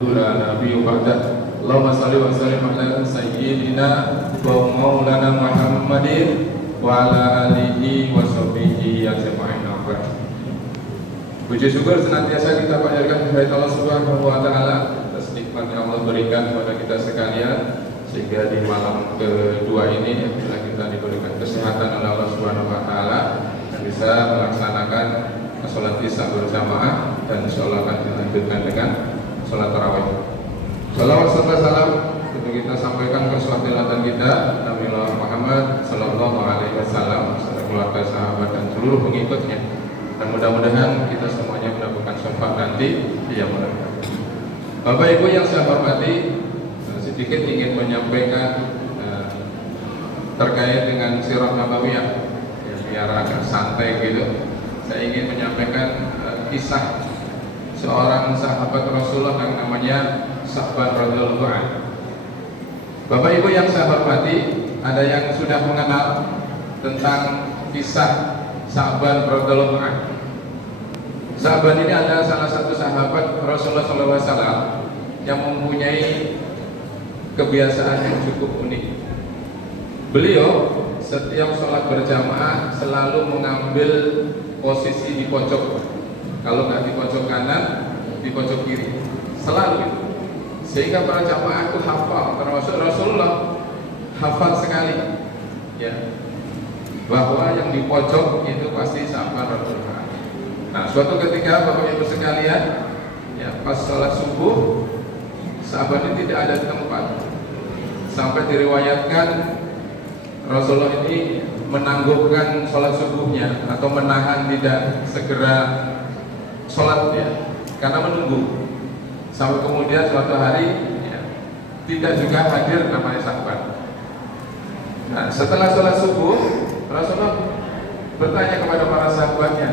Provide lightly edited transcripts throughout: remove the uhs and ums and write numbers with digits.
La Nabi ba'dah. Allahumma salli wa sallim ala sayyidina wa maulana Muhammadin wa ala alihi wa sahbihi ajma'in. Puji syukur senantiasa kita panjatkan kepada Allah Subhanahu wa taala atas nikmat yang Allah berikan kepada kita sekalian, sehingga di malam kedua ini bila kita diberikan kesehatan oleh Allah Subhanahu wa taala bisa melaksanakan salat isya berjamaah dan insyaallah akan dilanjutkan dengan salat tarawih. Salawat serta salam tentu kita sampaikan ke selatan kita Nabi Muhammad sallallahu alaihi wasallam, serta keluarga, sahabat dan seluruh pengikutnya. Dan mudah-mudahan kita semuanya mendapatkan syafaat nanti di yaumul akhir. Bapak Ibu yang saya hormati, sedikit ingin menyampaikan terkait dengan sirah nabawiyah, ya, biar agak santai gitu. Saya ingin menyampaikan kisah seorang sahabat Rasulullah yang namanya Sa'ban radhiyallahu anhu. Bapak Ibu yang saya hormati, ada yang sudah mengenal tentang kisah Sa'ban radhiyallahu anhu. Sa'ban ini adalah salah satu sahabat Rasulullah SAW yang mempunyai kebiasaan yang cukup unik. Beliau setiap sholat berjamaah selalu mengambil posisi di pojok. Kalau nggak di pojok kanan, di pojok kiri, selalu itu. Sehingga para jamaah itu hafal, termasuk Rasulullah hafal sekali, ya, bahwa yang di pojok itu pasti Sa'ban Rasulullah. Nah, suatu ketika Bapak Ibu sekalian, ya, pas sholat subuh, Sa'ban ini tidak ada di tempat. Sampai diriwayatkan Rasulullah ini menangguhkan sholat subuhnya atau menahan tidak segera sholat, ya, karena menunggu. Sampai kemudian suatu hari, ya, tidak juga hadir namanya Sa'ban. Nah, setelah sholat subuh, Rasulullah bertanya kepada para sahabatnya,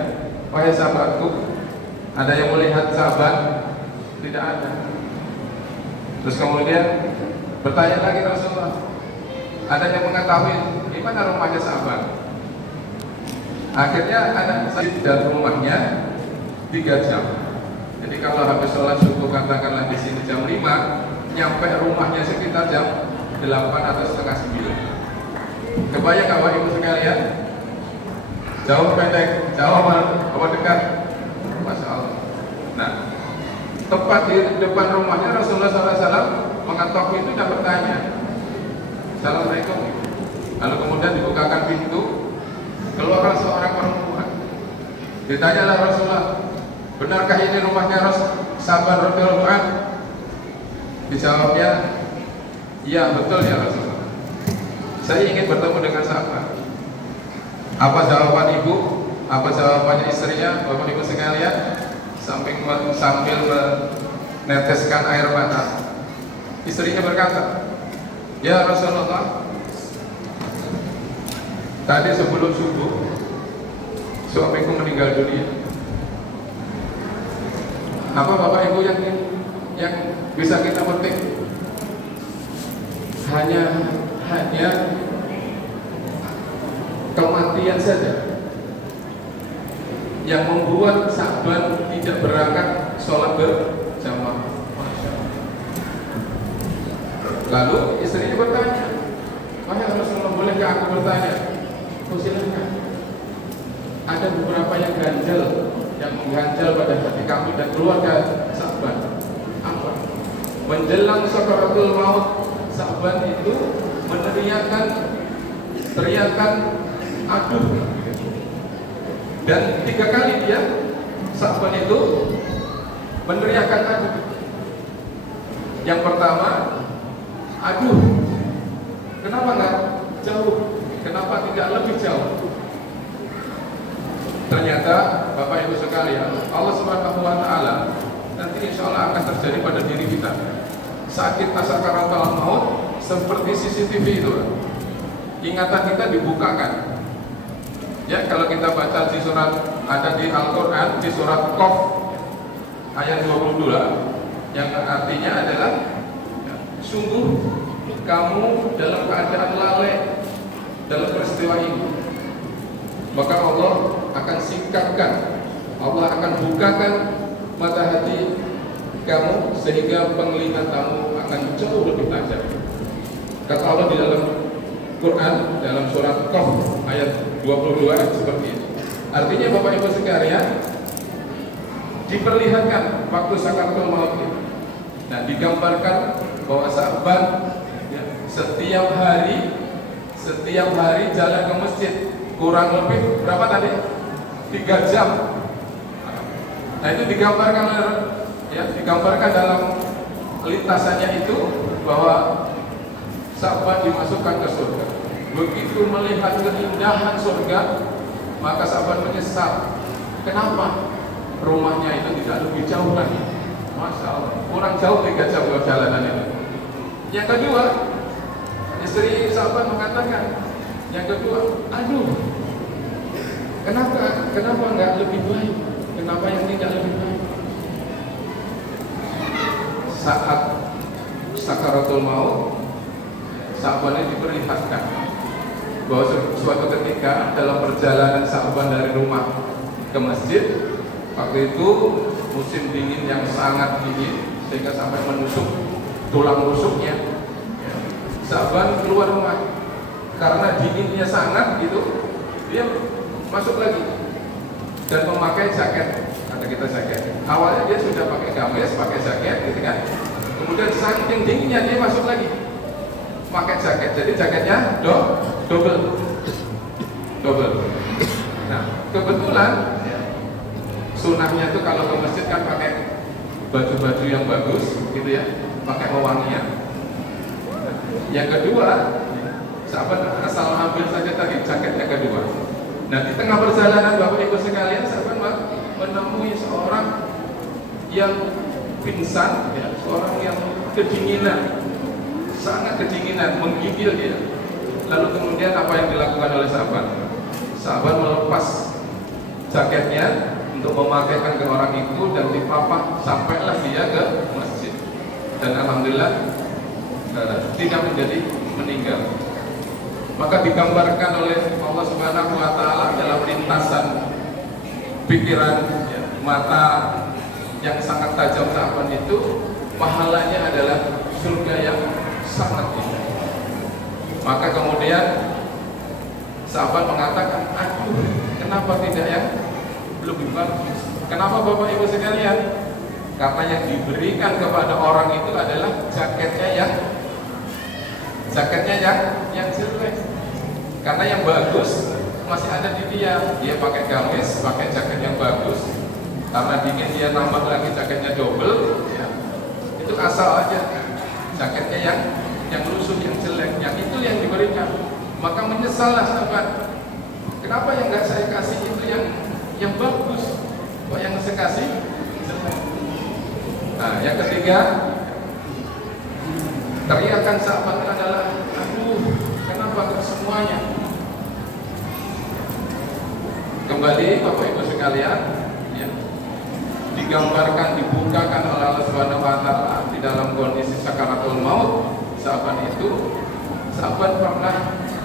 wahai sahabatku, ada yang melihat Sa'ban? Tidak ada. Terus kemudian bertanya lagi Rasulullah, ada yang mengetahui di mana rumahnya Sa'ban? Akhirnya ada dari rumahnya 3 jam. Jadi kalau habis sholat subuh katakanlah di sini jam 5, nyampe rumahnya sekitar jam 8 atau setengah 9. Kebayang Bapak Ibu sekalian? Jauh pendek, jauh apa dekat? Masya Allah. Nah, tepat di depan rumahnya Rasulullah SAW mengetok pintu dan bertanya, Assalamualaikum. Lalu kemudian dibukakan pintu, keluar seorang perempuan. Ditanyalah Rasulullah, benarkah ini rumahnya Sa'ban radhiyallahu anhu? Dijawabnya, iya betul ya Rasulullah. Saya ingin bertemu dengan Sa'ban. Apa jawaban ibu? Apa jawabannya istrinya? Bapak Ibu sekalian, sambil meneteskan air mata, istrinya berkata, ya Rasulullah, tadi sebelum subuh suamiku meninggal dunia. Apa Bapak Ibu yang bisa kita petik? Hanya kematian saja yang membuat Sa'ban tidak berangkat sholat berjamaah. Lalu istrinya bertanya, wahai Rasulullah, bolehkah aku bertanya? Oh, silakan. Ada beberapa yang ganjal, yang mengganjal pada hati kami dan keluarga Sa'ban. Apa? Menjelang sakaratul maut, Sa'ban itu teriakan aduh. Dan 3 kali dia Sa'ban itu meneriakan aduh. Yang pertama, aduh, kenapa enggak jauh? Kenapa tidak lebih jauh? Ternyata Bapak Ibu sekalian, Allah Subhanahu wa taala nanti insya Allah akan terjadi pada diri kita. Saat kita sakaratul maut seperti CCTV itu, ingatan kita dibukakan. Ya, kalau kita baca di surat, ada di Al-Quran di surat Qaf ayat 22 yang artinya adalah, sungguh kamu dalam keadaan lalai dalam peristiwa ini, maka Allah akan singkapkan, Allah akan bukakan mata hati kamu sehingga penglihatanmu akan jauh lebih tajam. Kata Allah di dalam Quran dalam surat Qaf ayat 22 seperti itu. Artinya Bapak Ibu sekalian, diperlihatkan waktu sakaratul maut itu. Nah, digambarkan bahwa sahabat ya, setiap hari jalan ke masjid kurang lebih berapa tadi? 3 jam. Nah, itu digambarkan dalam lintasannya itu bahwa sahabat dimasukkan ke surga. Begitu melihat keindahan surga, maka sahabat menyesal. Kenapa rumahnya itu tidak lebih jauh lagi? Masya Allah, kurang jauh 3 jam perjalanan itu. Yang kedua, istri sahabat mengatakan, yang kedua, aduh, kenapa nggak lebih baik? Kenapa yang tidak lebih baik? Saat sakaratul maut, sahabatnya diperlihatkan bahwa suatu ketika dalam perjalanan sahabat dari rumah ke masjid, waktu itu musim dingin yang sangat dingin sehingga sampai menusuk tulang rusuknya. Sahabat keluar rumah karena dinginnya sangat gitu, dia masuk lagi dan memakai jaket. Kata kita jaket. Awalnya dia sudah pakai gamis, pakai jaket, gitu kan. Kemudian saking dinginnya dia masuk lagi pakai jaket. Jadi jaketnya double. Nah, kebetulan sunahnya itu kalau ke masjid kan pakai baju-baju yang bagus, gitu ya, pakai wewangian. Yang kedua, sahabat asal ambil saja tadi jaketnya kedua. Nah, di tengah perjalanan Bapak Ibu sekalian, sahabat menemui seorang yang pingsan, ya, seorang yang kedinginan, sangat kedinginan, menggigil dia. Lalu kemudian apa yang dilakukan oleh sahabat? Sahabat melepas jaketnya untuk memakaikan ke orang itu dan dipapah sampailah dia ke masjid. Dan alhamdulillah tidak menjadi meninggal. Maka digambarkan oleh Allah Subhanahu wa taala dalam lintasan pikiran ya, mata yang sangat tajam sahabat itu, pahalanya adalah surga yang sangat indah. Maka kemudian sahabat mengatakan, aduh, kenapa tidak yang lebih bagus? Kenapa Bapak Ibu sekalian? Karena yang diberikan kepada orang itu adalah jaketnya yang jelek. Karena yang bagus masih ada di dia. Dia pakai gamis, pakai jaket yang bagus. Karena dingin dia nambah lagi jaketnya double, ya. Itu asal aja. Jaketnya yang lusuh, yang jelek, yang itu yang diberikan. Maka menyesallah sahabat. Kenapa yang nggak saya kasih itu yang bagus? Kok yang saya kasih jelek? Nah, yang ketiga, teriakan sahabat adalah, aduh, kenapa nggak semuanya? Kembali Bapak Ibu sekalian, ya, digambarkan, dibukakan oleh Allah Subhanahu wa taala di dalam kondisi sakaratul maut. Sahabat pernah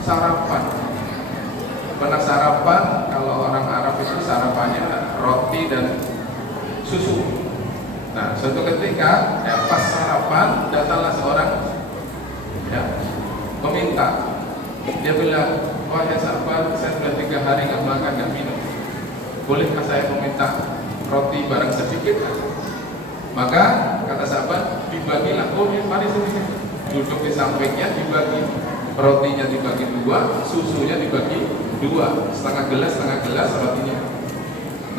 sarapan. Kalau orang Arab itu sarapannya roti dan susu. Nah, suatu ketika pas sarapan datanglah seorang meminta. Dia bilang, wahai sahabat, saya sudah 3 hari nggak makan, nggak minum. Bolehkah saya meminta roti barang sedikit? Maka kata sahabat, dibagilah. Oh, mari sini. Duduk di sampingnya, dibagi. Rotinya dibagi 2, susunya dibagi 2, setengah gelas rotinya.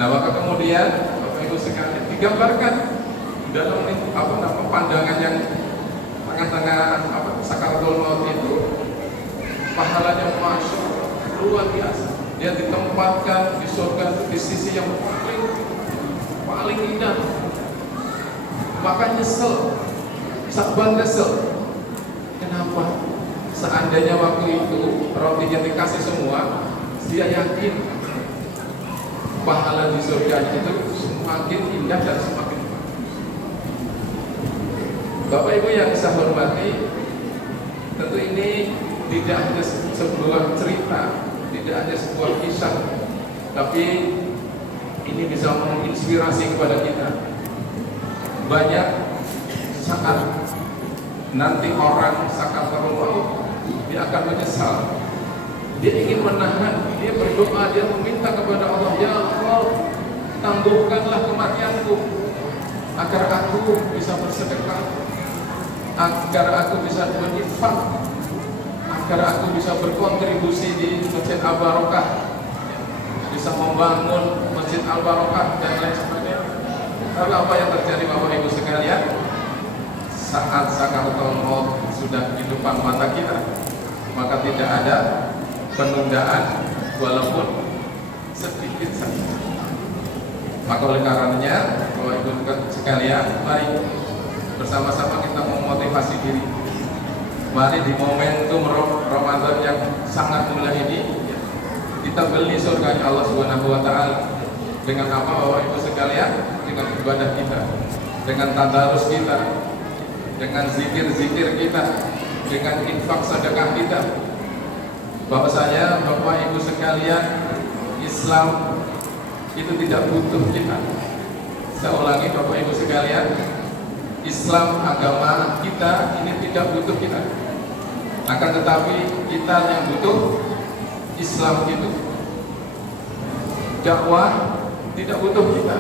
Nah, maka kemudian Bapak Ibu sekalian digambarkan dalam pandangan yang tengah-tengah sakaratul maut itu, pahalanya masya Allah luar biasa. Dia ditempatkan di surga di sisi yang paling indah. Maka sahabat nyesel. Kenapa? Seandainya waktu itu rotinya dikasih semua, dia yakin pahala di surga itu semakin indah dan semakin bagus. Bapak Ibu yang saya hormati, tentu ini tidak hanya sebuah cerita, tidak hanya sebuah kisah, tapi ini bisa menginspirasi kepada kita banyak saat nanti orang sakaratul maut dia akan menyesal. Dia ingin menahan, dia berdoa, dia meminta kepada Allah, ya Allah, tangguhkanlah kematianku agar aku bisa bersedekah, agar aku bisa berinfak, agar aku bisa berkontribusi di Masjid Al-Barokah, bisa membangun Masjid Al-Barokah dan lain sebagainya. Tapi apa yang terjadi Bapak Ibu sekalian? Saat sakaratul maut sudah di depan mata kita, maka tidak ada penundaan walaupun sedikit saja. Maka oleh karenanya Bapak Ibu sekalian, mari bersama-sama kita memotivasi diri. Mari di momentum Ramadan yang sangat mulia ini kita beli surganya Allah Subhanahu wa taala. Dengan apa Bapak Ibu sekalian? Dengan ibadah kita, dengan tadarus kita, dengan zikir-zikir kita, dengan infak sedekah kita. Bahwasanya Bapak Ibu sekalian, Islam itu tidak butuh kita. Saya ulangi Bapak Ibu sekalian, Islam agama kita ini tidak butuh kita. Akan tetapi kita yang butuh Islam itu. Dakwah tidak butuh kita.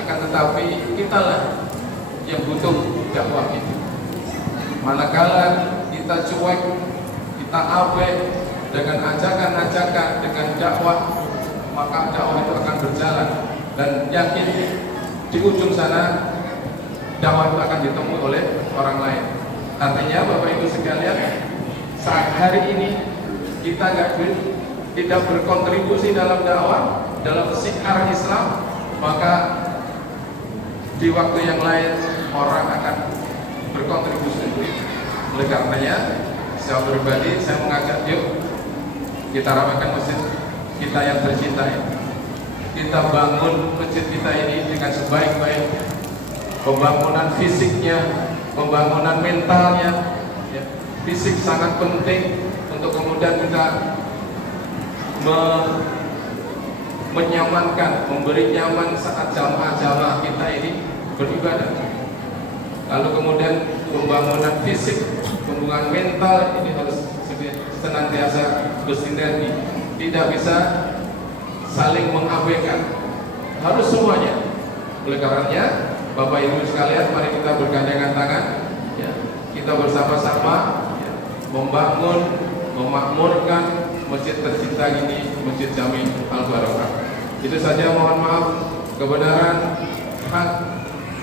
Akan tetapi kitalah yang butuh dakwah itu. Manakala kita cuek, kita abai dengan ajakan-ajakan, dengan dakwah, maka dakwah itu akan berjalan, dan yakin di ujung sana dakwah itu akan ditemui oleh orang lain. Artinya Bapak Ibu sekalian, saat hari ini kita tidak berkontribusi dalam dakwah, dalam syiar Islam, maka di waktu yang lain orang akan berkontribusi. Oleh karenanya, secara pribadi saya mengajak, yuk kita ramaikan masjid kita yang tercinta ini. Kita bangun masjid kita ini dengan sebaik-baiknya. Pembangunan fisiknya, pembangunan mentalnya, ya. Fisik sangat penting untuk kemudian kita menyamankan, memberi nyaman saat jamaah-jamaah kita ini beribadah. Lalu kemudian pembangunan fisik, pembangunan mental ini harus senantiasa bersinergi, tidak bisa saling mengabaikan, harus semuanya. Oleh karenanya Bapak Ibu sekalian, mari kita bergandengan tangan, ya. Kita bersama-sama, ya, membangun, memakmurkan masjid tercinta ini, Masjid Jami Al-Barokah. Itu saja, mohon maaf, kebenaran hak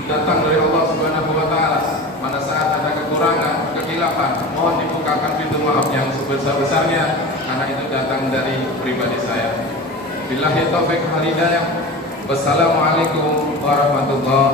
datang dari Allah Subhanahu wa taala. Pada saat ada kekurangan, kekhilapan, mohon dibukakan pintu maaf yang sebesar-besarnya, karena itu datang dari pribadi saya. Billahi taufiq wal hidayah. Wassalamualaikum warahmatullahi